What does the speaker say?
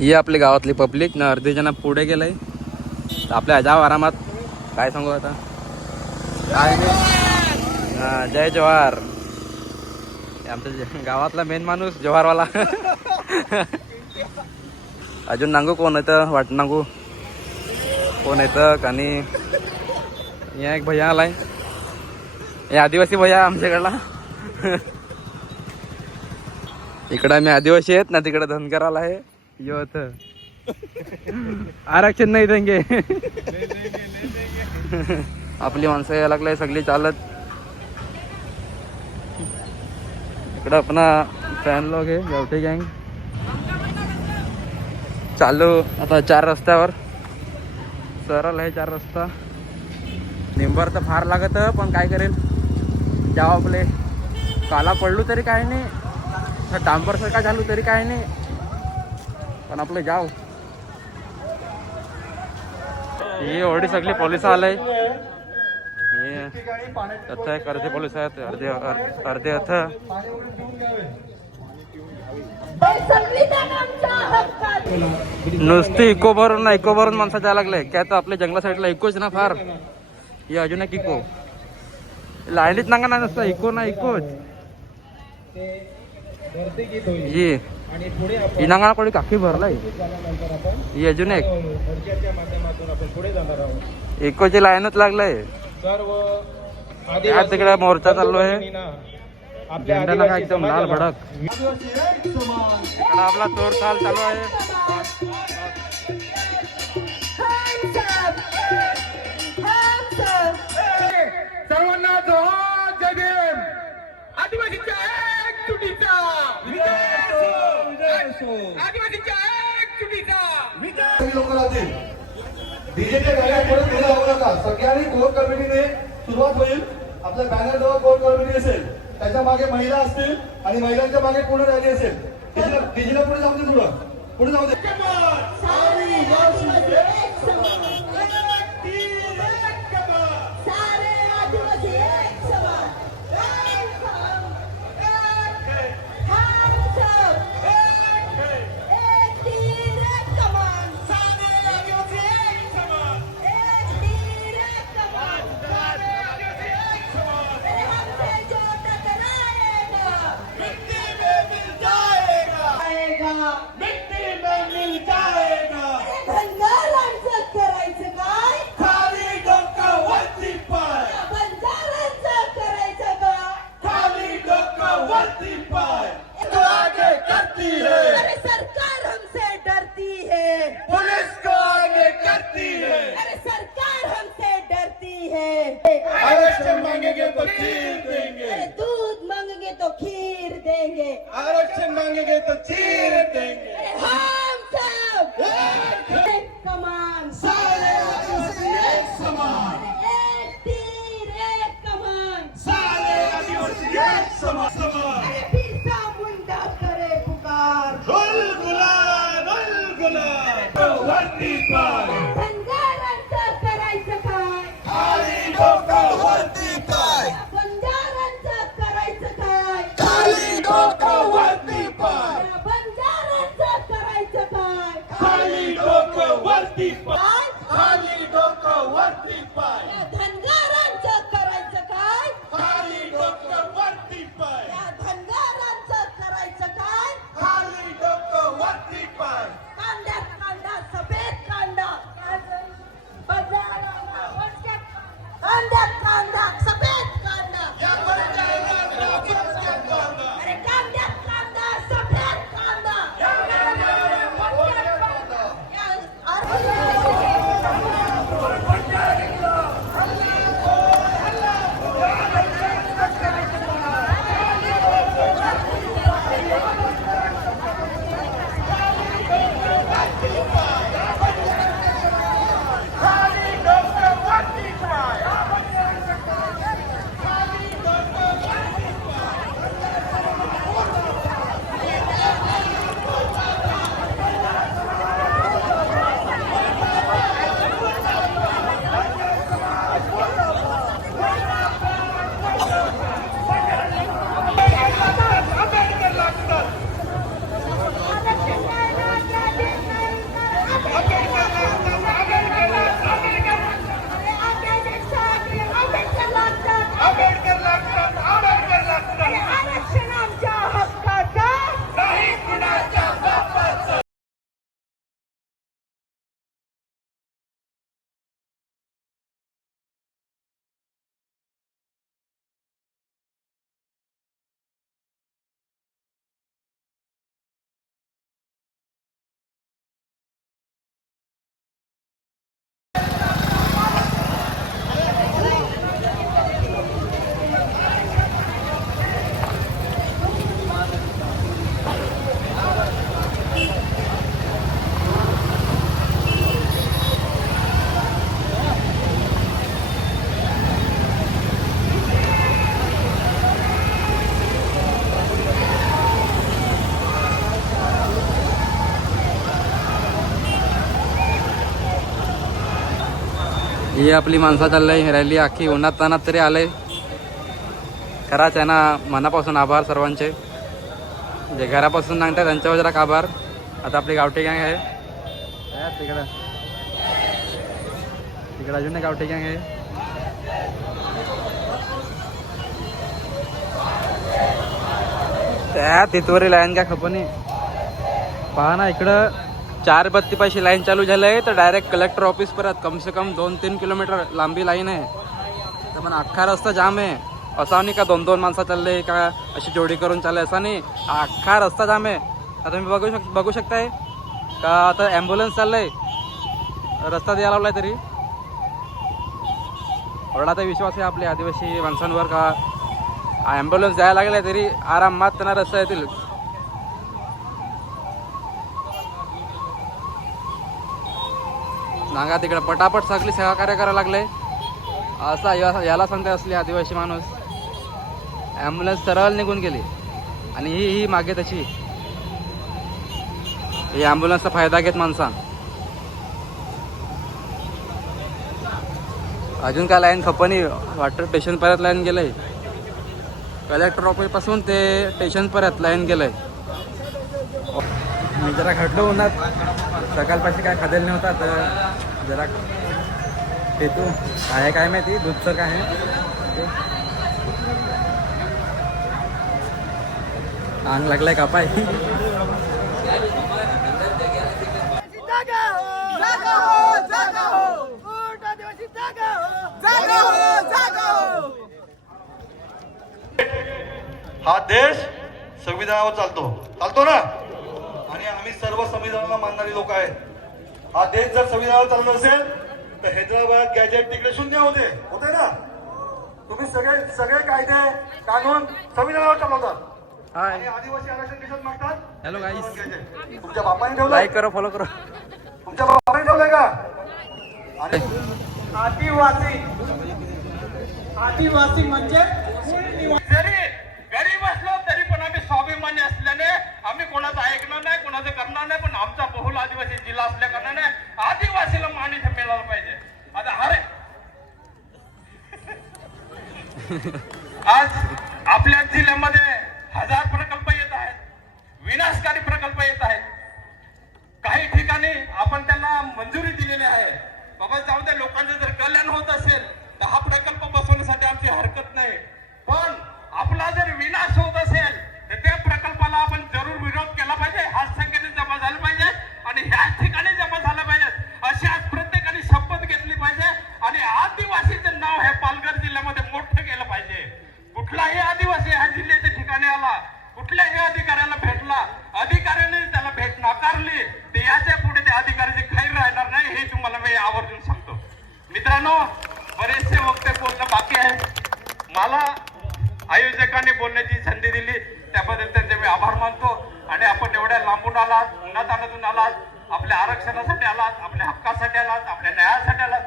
ही आपली गावातली पब्लिक ना अर्धी जण पुढे गेलंय आपल्या जाव आरामात. काय सांगू आता काय नाही. जय जवाहर. आमच्या गावातला मेन माणूस जवाहरवाला. अजून नांगू कोण येतं वाट नांगू कोण येतं आणि या एक भैया आलाय. हे आदिवासी भैया आमच्याकडला. इकडं आम्ही आदिवासी आहेत ना तिकडे धनगर आला आहे. योत आरक्षण नाही देंगे. आपली माणसं यायला लागलाय सगळी चालत. इकडं अपना फॅन लोग आहे गावठी गँग चालू आता 4 रस्त्यावर. सरळ आहे 4 रस्ता. निंबर तर फार लागत पण काय करेल जाव आपले. काला पडलो तरी काय नाही डांबर सारखा झालो तरी काय नाही पण आपलं जाव. ही एवढी सगळी पोलिस आलंय. हे अर्धे पोलिस आहेत अर्धे नुसती इको भरून माणसं जायला लागले. काय तर आपल्या जंगला साईडला इकोच ना फार. हे अजून एक इको लाईनीत नांगा ना नसतं इको ना इकोच. ही नांगा कोणी काकी भरलाय. ही अजून एक इकोची लाईनच लागलंय. तिकडे मोर्चा चालू आहे. झेंडा नका एकदम लाल भडक. इकडे आपला चोर चाल चालू आहे. सर्वांना जोहार जय भीम. आदिवासीच्या एकजुटीचा आदिवासीच्या एकजुटीचा लोक राहतील. डीजेच्या गाड्या परत पुढे जाऊ नका. सगळ्यांनी कोर कमिटीने सुरुवात होईल. आपल्या बॅनर जवळ कोर कमिटी असेल त्याच्या मागे महिला असतील आणि महिलांच्या मागे पूर्ण रॅली असेल. डीजेला पुढे जाऊ दे. थोडं पुढे जाऊ दे. आरक्षण मांगेंगे तो खीर देंगे. दूध मांगेंगे तो खीर देंगे. आरक्षण मांगेंगे तो खीर देंगे. हम सब एक कमान. सारे आदिवासी एक समान. एक तीर एक कमान. सारे आदिवासी एक समान. बिरसा मुंडा करे पुकार. गुलगुला वरती पाय. बंजारांचं करायचं काय. खाली डोकं वरती पाय. बंजारांचं करायचं काय. खाली डोकं वरती पाय. बंजारांचं करायचं काय. खाली डोकं वरती पाय. खाली डोकं वरती पाय. धनगरांचं करायचं काय. खाली डोकं वरती पाय. धनगरांचं करायचं काय. खाली डोकं वरती पाय. कांद्यात कांदा सफेद कांदा. कांद्यात कांदा सफेद कांदा. अरे कांद्यात कांदा सफेद कांदा. ही आपली माणसं चाललंय रॅली अख्खी उन्हात तानात तरी आलंय. खराच आहे ना, मनापासून आभार सर्वांचे जे घरापासून सांगतात त्यांच्यावर जरा आभार. आता आपली गावठी गँग आहे तिकडं, तिकडं अजून एक गावठी गँग आहे. त्या तिथवरी लाईन काय खपनी पहा ना. इकडं 4 बत्ती पाशी लाईन चालू झालंय तर डायरेक्ट कलेक्टर ऑफिस परत कम से कम 2-3 किलोमीटर लांबी लाईन आहे. तर पण अख्खा रस्ता जाम आहे. असा नाही का 2-2 माणसं चालले का अशी जोडी करून चालले, असा नाही. अख्खा रस्ता जाम आहे. आता तुम्ही बघू शकताय का आता ॲम्ब्युलन्स चाललंय रस्ता द्यायला लावलाय तरी. एवढा तर विश्वास आहे आपल्या आदिवासी माणसांवर का ॲम्ब्युलन्स द्यायला लागले तरी आरामात त्यांना रस्ता येतील. नागा तिकडे पटापट सगळी सहकार्य करायला लागले. असा याला सांगते असली आदिवासी माणूस. ॲम्ब्युलन्स सरळ निघून गेली आणि ही मागे तशी. ही ॲम्ब्युलन्सचा फायदा घेत माणसा. अजून काय लाईन खपनी वाटर स्टेशनपर्यंत लाईन गेलंय. कलेक्टर ऑफिस पासून ते स्टेशनपर्यंत लाईन गेलंय. मी जरा खटलो उन्हात, सकाळपाशी काय खादेल नव्हता तर जरा येतो. काय काय माहिती दूधचं काय आहे. अंग लागलाय कापाय. हा देश संविधानावर चालतो ना, आणि आम्ही सर्व संविधानाला मानणारी लोक आहेत. हा देश जर संविधानावर चालत असेल तर हैदराबाद गॅजेट तिकडे शून्य होते ना. तुम्ही सगळे कायदे कानून संविधानावर चालवतात आणि आदिवासी आरक्षण कशात मागतात. हॅलो गाईस, तुमच्या बापाने ठेवलं, लाईक करा, फॉलो करा. तुमच्या बापाने ठेवलंय का. आणि आदिवासी म्हणजे जरी गरीब असलो तरी पण आम्ही स्वाभिमानी असल्याने आम्ही कोणाचं ऐकणार नाही, कोणाचं करणार नाही. पण आमचा बहुल आदिवासी जिल्हा असल्या कारणाने आदिवासीला मान इथे मिळाला पाहिजे. आता आज आपल्या जिल्ह्यामध्ये 1000 प्रकल्प येत आहेत, विनाशकारी प्रकल्प येत आहेत. काही ठिकाणी आपण त्यांना मंजुरी दिलेली आहे. बाबा जाऊ द्या, लोकांचं जर कल्याण होत असेल तर हा प्रकल्प बसवण्यासाठी आमची हरकत नाही. पण आपला जर विनाश होत असेल तर त्या प्रकल्पाला आपण जरूर विरोध केला पाहिजे. ह्याच संख्येने जमा झालं पाहिजे आणि ह्याच ठिकाणी जमा झालं पाहिजे. अशी आज प्रत्येकाने शपथ घेतली पाहिजे आणि आदिवासीचं नाव हे पालघर जिल्ह्यामध्ये मोठं केलं पाहिजे. कुठलाही आदिवासी ह्या जिल्ह्याच्या ठिकाणी आला, कुठल्याही अधिकाऱ्याला भेटला, अधिकाऱ्याने त्याला भेट नाकारली तर याच्या पुढे त्या अधिकाऱ्याची खैर राहणार नाही, हे तुम्हाला मी आवर्जून सांगतो. मित्रांनो, बरेचसे वक्ते बोलणं बाकी आहे. मला आयोजकांनी बोलण्याची संधी दिली त्याबद्दल त्यांचे मी आभार मानतो. आणि आपण एवढ्या लांबून आलात, उन्हातानातून आलात, आपल्या आरक्षणासाठी आलात, आपल्या हक्कासाठी आलात, आपल्या न्यायासाठी आलात.